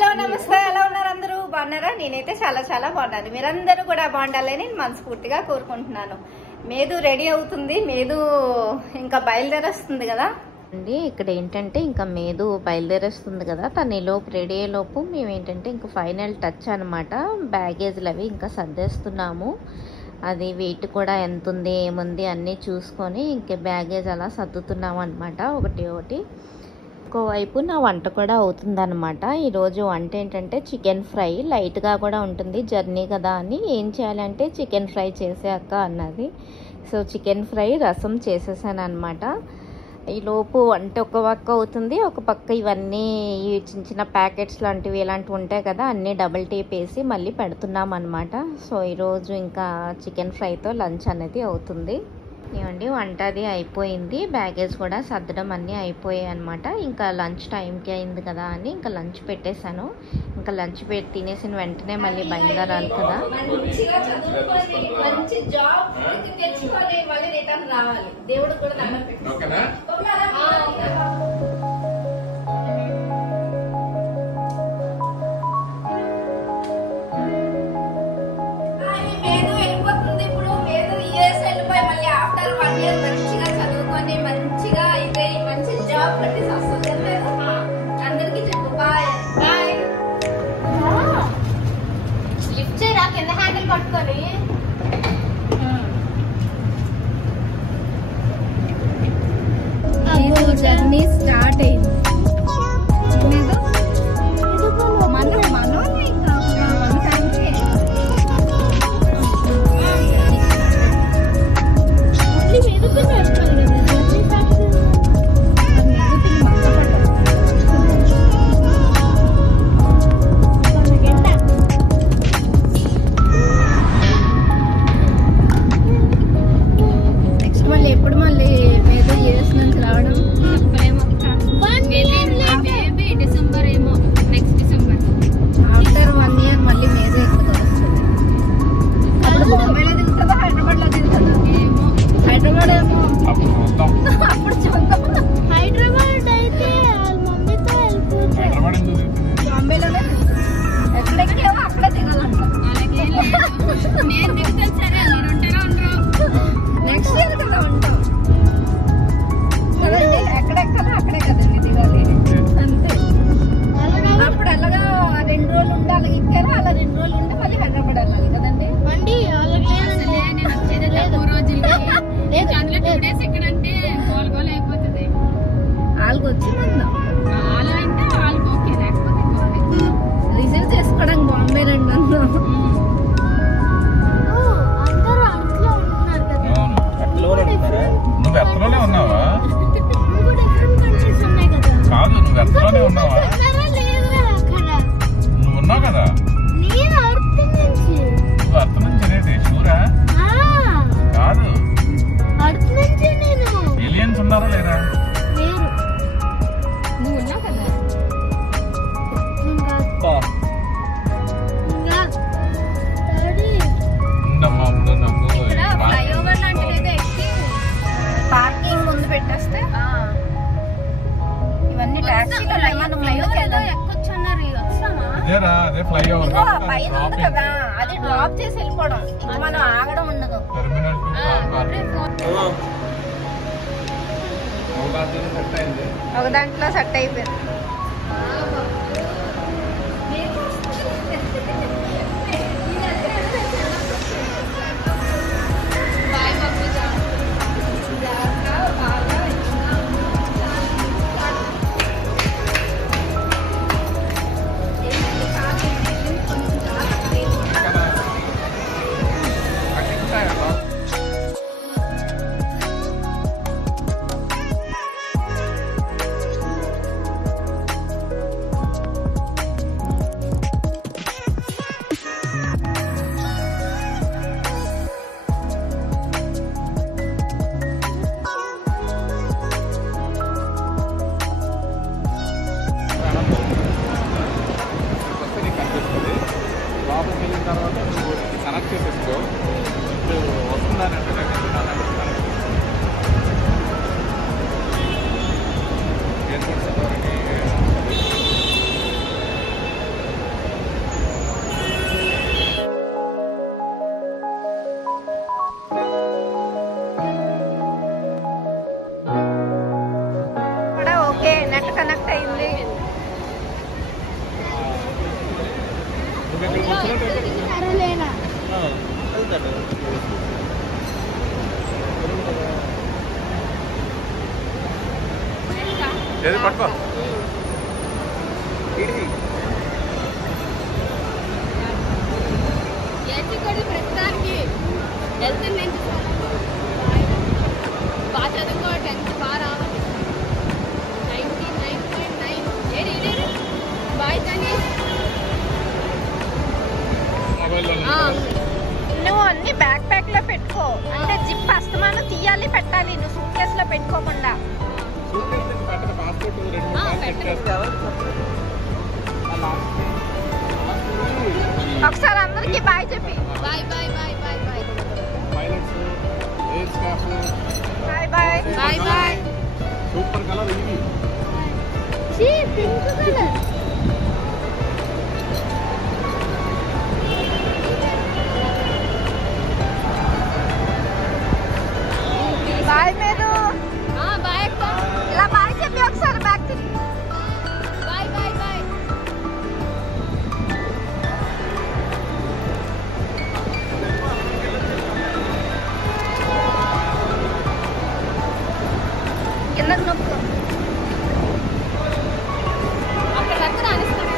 Hello నమస్తే, ఎలా ఉన్నారు అందరూ? బాగున్నారా? నేనైతే చాలా చాలా బాగున్నాను. మీరందరూ కూడా బాగుండాలని నేను మనస్ఫూర్తిగా కోరుకుంటున్నాను. మేదు రెడీ అవుతుంది, మేదు ఇంకా బయలుదేరేస్తుంది కదా అండి. ఇక్కడ ఏంటంటే ఇంకా మేదు బయలుదేరేస్తుంది కదా, తను ఈలోపు రెడీ అయ్యేలోపు మేము ఏంటంటే ఇంకా ఫైనల్ టచ్ అనమాట. బ్యాగేజ్లు అవి ఇంకా సర్దేస్తున్నాము. అది వెయిట్ కూడా ఎంత ఉంది ఏముంది అన్నీ చూసుకొని ఇంక బ్యాగేజ్ అలా సర్దుతున్నాము అనమాట, ఒకటి ఒకటి. ఇంకోవైపు నా వంట కూడా అవుతుందన్నమాట. ఈరోజు వంట ఏంటంటే చికెన్ ఫ్రై, లైట్గా కూడా ఉంటుంది జర్నీ కదా అని. ఏం చేయాలంటే చికెన్ ఫ్రై చేసే అక్క అన్నది. సో చికెన్ ఫ్రై రసం చేసేసాను అనమాట. ఈలోపు వంట ఒక పక్క అవుతుంది, ఒక పక్క ఇవన్నీ చిన్న చిన్న ప్యాకెట్స్ లాంటివి ఇలాంటివి ఉంటాయి కదా, అన్నీ డబుల్ టేప్ వేసి మళ్ళీ పెడుతున్నాం అనమాట. సో ఈరోజు ఇంకా చికెన్ ఫ్రైతో లంచ్ అనేది అవుతుంది. ఏమండి వంట అది అయిపోయింది, బ్యాగేజ్ కూడా సర్దడం అన్నీ అయిపోయాయి అనమాట. ఇంకా లంచ్ టైంకి అయింది కదా అని ఇంకా లంచ్ పెట్టేశాను. ఇంకా లంచ్ పెట్టి తినేసిన వెంటనే మళ్ళీ బయలుదేరాలి కదా. మంచిగా చదువుకొని మంచిగా అయితే మంచి జాబ్ కట్టి వస్తుంది. అందరికి చెప్పు బాయ్ బాయ్. లిఫ్ట్ చేయరా, కింద హ్యాండిల్ పట్టుకొని. జర్నీ స్టార్ట్ అయింది. రిసీవ్ చేసుకోవడానికి బాంబే రండి అన్నా. నువ్వు ఎత్తలోనే ఉన్నావా? కాదు, నువ్వు ఎత్తలోనే ఉన్నావా? నువ్వు ఉన్నావు కదా. నువ్వు అర్థం నుంచి షూరా? కాదు, ఏలియన్స్ ఉన్నారా లేరా? నువ్వు ఉన్నావు కదా. ఫ్లైఓవర్ లాంటిది ఎక్కి పార్కింగ్ ముందు పెట్టేస్తే ఇవన్నీ టాక్సీలు పైన ఉంది కదా, అది డ్రాప్ చేసి వెళ్ళిపోవడం, ఇంకా మనం ఆగడం ఉండదు. ఒక దాంట్లో సెట్ అయిపోయింది. ఏది పట్టుకో ప్రస్తుతానికి వెళ్తుంది బాగా చదువుకో 10th బాగా రావాలి 99.9 బాయ్ తని నువ్వు అన్ని బ్యాక్ ప్యాక్ లో పెట్టుకో, అంటే జిప్ అస్తమానం తీయాలి పెట్టాలి, నువ్వు సూట్ కేసు లో పెట్టుకోకుండా. ఒకసారి అందరికి బాయ్ చెప్పి bye bye bye bye bye bye bye bye bye. Super colour ఇది. పింక్ కలర్ బాయ్ మేదు. బాయ్ అక్క. ఇలా బాయ్ చెప్పి ఒకసారి బ్యాక్ తిరిగి బాయ్ బాయ్ బాయ్. కిందకు నొక్కు. అక్కడ వరకు రానిస్తాను.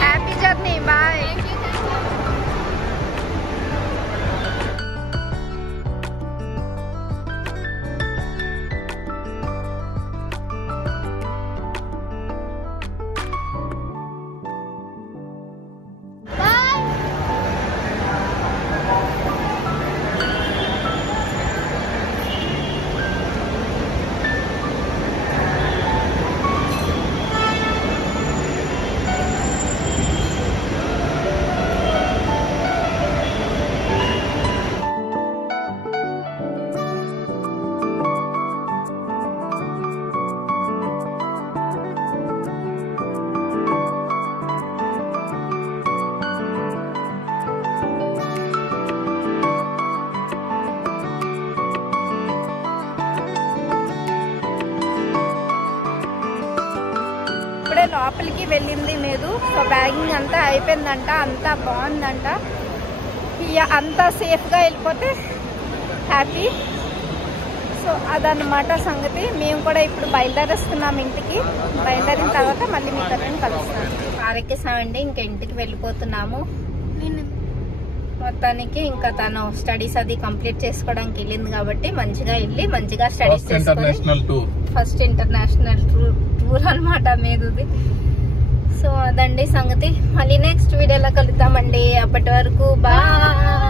Happy journey. బాయ్. ఇప్పుడే లోపలికి వెళ్ళింది లేదు. సో బ్యాగింగ్ అంతా అయిపోయిందంట, అంతా బాగుందంట. అంతా సేఫ్గా వెళ్ళిపోతే హ్యాపీ. సో అదన్నమాట సంగతి. మేము కూడా ఇప్పుడు బయలుదేరేస్తున్నాం ఇంటికి. బయలుదేరిన తర్వాత మళ్ళీ మీతో నేను కలుస్తాను. ఆరెక్కేసామండి, ఇంకా ఇంటికి వెళ్ళిపోతున్నాము. మొత్తానికి ఇంకా తను స్టడీస్ అది కంప్లీట్ చేసుకోవడానికి వెళ్ళింది కాబట్టి మంచిగా వెళ్ళి మంచిగా స్టడీస్ చేసుకొని ఫస్ట్ ఇంటర్నేషనల్ టూర్ అనమాట మీది. సో అదండి సంగతి. మళ్ళీ నెక్స్ట్ వీడియోలో కలుద్దామండి. అప్పటి వరకు బాయ్.